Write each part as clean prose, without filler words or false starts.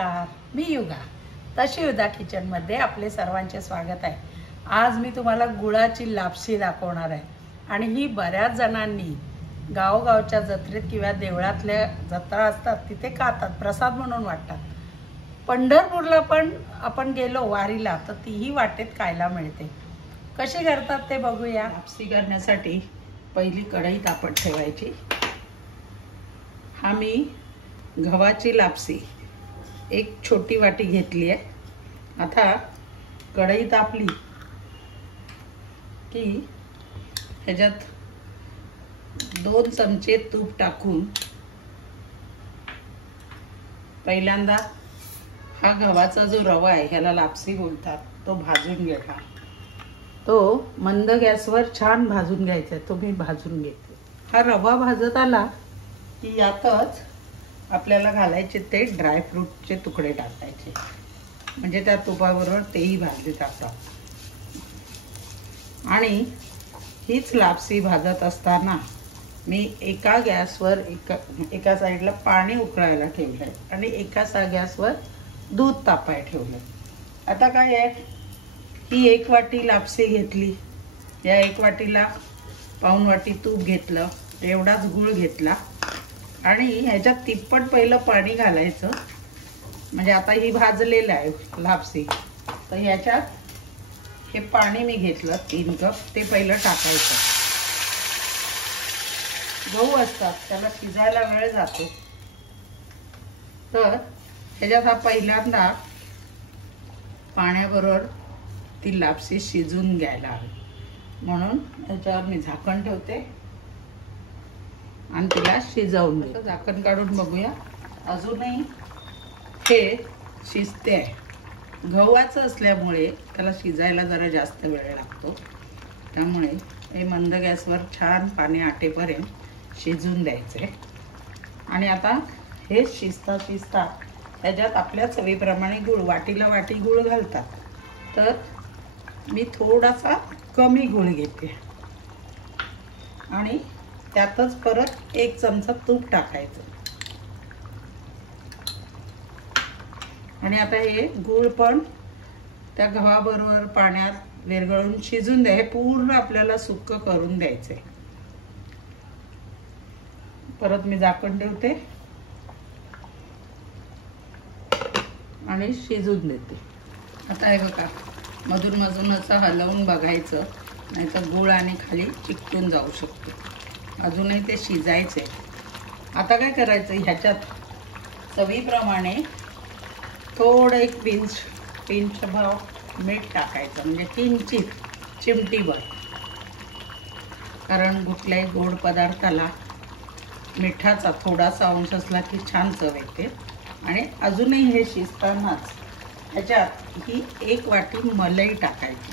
नमस्कार, मी युगा. तशी युगा किचनमध्ये आपले सर्वांचे स्वागत आहे. आज मी तुम्हाला गुळाची लापसी दाखवणार आहे आणि ही बऱ्याच जणांनी गावगावच्या जत्रेत किंवा देवळातल्या जत्रा असतात तिथे खातात, प्रसाद म्हणून वाटतात. पंढरपूरला पण आपण गेलो वारीला तर तीही वाटेत खायला मिळते. कशी करतात ते बघूया. लापसी करण्यासाठी पहिली कढई तापत ठेवायची. हा मी गव्हाची लापसी एक छोटी वाटी घेतली आहे. आता कढई तापली की ह्याच्यात 2 चमचे तूप टाकून पहिल्यांदा हा गव्हाचा जो रवा आहे ह्याला लापसी बोलतात तो भाजून घ्यायचा. तो मंद गॅसवर छान भाजून घ्यायचा. तो मी भाजून घेते. हा रवा भाजत आला की यातच आपल्याला घालायचे ते ड्रायफ्रूटचे तुकडे टाकायचे, म्हणजे त्या तुपाबरोबर तेही भाजले जातात. आणि हीच लापसी भाजत असताना मी एका गॅसवर एका साईडला पाणी उकळायला ठेवलंय आणि एका गॅसवर दूध तापाय ठेवलंय. आता काय आहे, ही 1 वाटी लापसी घेतली. या 1 वाटीला पाऊण वाटी तूप घेतलं, एवढाच गूळ घेतला आणि ह्याच्यात तिप्पट पहिलं पाणी घालायचं. म्हणजे आता ही भाजलेलं आहे लापसी, तर ह्याच्यात हे पाणी मी घेतलं 3 कप, ते पहिलं टाकायचं. गहू असतात त्याला शिजायला वेळ जातो, तर ह्याच्यात हा पहिल्यांदा पाण्याबरोबर ती लापसी शिजून घ्यायला हवी, म्हणून ह्याच्यावर मी झाकण ठेवते आणि तिला शिजवून घेते. झाकण काढून बघूया. अजूनही हे शिजते आहे. गव्हाचं असल्यामुळे त्याला शिजायला जरा जास्त वेळ लागतो, त्यामुळे हे मंद गॅसवर छान पाणी आटेपर्यंत शिजून द्यायचे. आणि आता हे शिजता शिजता त्याच्यात आपल्या चवीप्रमाणे गूळ, वाटीला वाटी गूळ घालतात, तर मी थोडासा कमी गूळ घेते आणि त्यातच परत 1 चमचा तूप टाकायचं. आणि आता हे गूळ पण त्या गव्हाबरोबर पाण्यात विरघळून शिजून द्या. हे पूर्ण आपल्याला सुक्क करून द्यायचंय. परत मी झाकण ठेवते आणि शिजून देते. आता हे बघा, मधून मधून असं हलवून बघायचं, नाहीतर गूळ आणि खाली चिकटून जाऊ शकतो. अजूनही ते शिजायचे. आता काय करायचं, ह्याच्यात चवीप्रमाणे थोडं 1 पिंच भाव मीठ टाकायचं, म्हणजे किंचित चिमटीभर, कारण कुठल्याही गोड पदार्थाला मिठाचा थोडासा अंश असला की छान चव येते. आणि अजूनही हे शिजतानाच ह्याच्यात ही 1 वाटी मलाई टाकायची.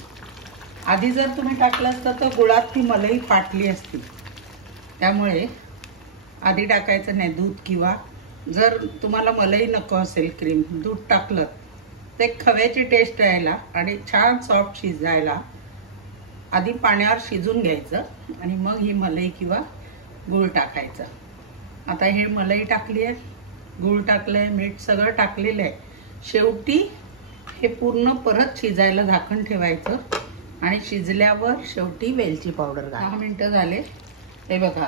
आधी जर तुम्ही टाकलं असतं तर गुळात ती मलाई फाटली असती, त्यामुळे आधी टाकायचं नाही. दूध किंवा जर तुम्हाला मलाई नको असेल क्रीम, दूध टाकलं ते खव्याची टेस्ट यायला आणि छान सॉफ्ट शिजायला आधी पाण्यावर शिजून घ्यायचं आणि मग ही मलाई किंवा गूळ टाकायचं. आता हे मलाई टाकली आहे, गूळ टाकलं आहे, मीठ सगळं टाकलेलं आहे. शेवटी हे पूर्ण परत शिजायला झाकण ठेवायचं आणि शिजल्यावर शेवटी वेलची पावडर. 10 मिनिटं झाले. हे बघा,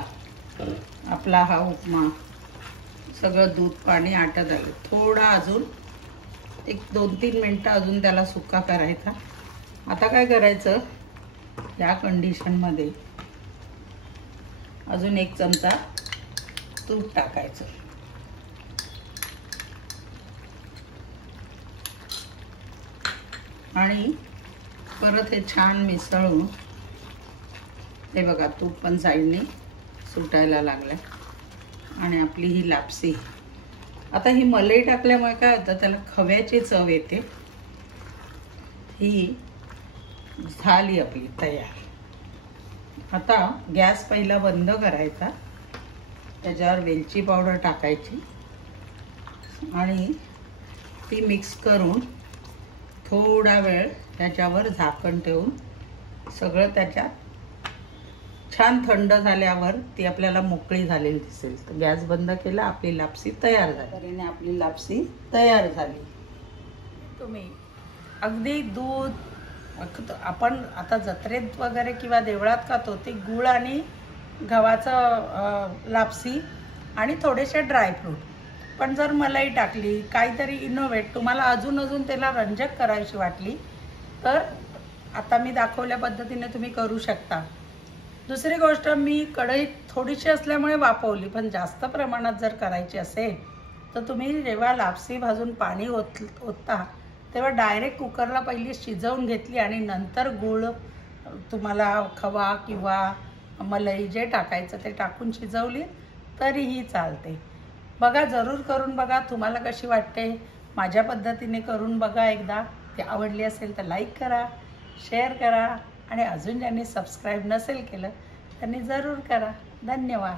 आपला हा उपमा सगळं दूध पाणी आटत आलं. थोडा अजून 1-2-3 मिनिटं अजून त्याला सुक्का करायचा. आता काय करायचं, या कंडिशनमध्ये अजून 1 चमचा तूप टाकायचं आणि परत हे छान मिसळून, हे बघा तूप पण साईडने सुटायला लागलाय आणि आपली ही लापसी. आता ही मलाई टाकल्यामुळे काय होतं, त्याला खव्याची चव येते. ही झाली आपली तयार. आता गॅस पहिला बंद करायचा, त्याच्यावर वेलची पावडर टाकायची आणि ती मिक्स करून थोडा वेळ त्याच्यावर झाकण ठेवून सगळं त्याच्यात छान थंड झाल्यावर ती आपल्याला मोकळी झालेली दिसेल. तर गॅस बंद केला, आपली लापसी तयार झाली. तऱ्हेने आपली लापसी तयार झाली. तुम्ही अगदी दूध आपण आता जत्रेत वगैरे किंवा देवळात खातो ते गूळ आणि गव्हाचं लापसी आणि थोडेसे ड्रायफ्रूट. पण जर मलाई टाकली, काहीतरी इनोव्हेट तुम्हाला अजून त्याला रंजक करायची वाटली तर आता मी दाखवल्या पद्धतीने तुम्ही करू शकता. दुसरी गोष्ट, मी कढईत थोडीशी असल्यामुळे वाफवली, पण जास्त प्रमाणात जर करायची असेल तर तुम्ही जेव्हा लापसी भाजून पाणी ओतता तेव्हा डायरेक्ट कुकरला पहिली शिजवून घेतली आणि नंतर गूळ तुम्हाला खवा किंवा मलाई जे टाकायचं ते टाकून शिजवली तरीही चालते. बघा, जरूर करून बघा. तुम्हाला कशी वाटते माझ्या पद्धतीने करून बघा एकदा. ती आवडली असेल तर लाईक करा, शेअर करा आणि अजून ज्यांनी सबस्क्राईब नसेल केलं त्यांनी जरूर करा. धन्यवाद.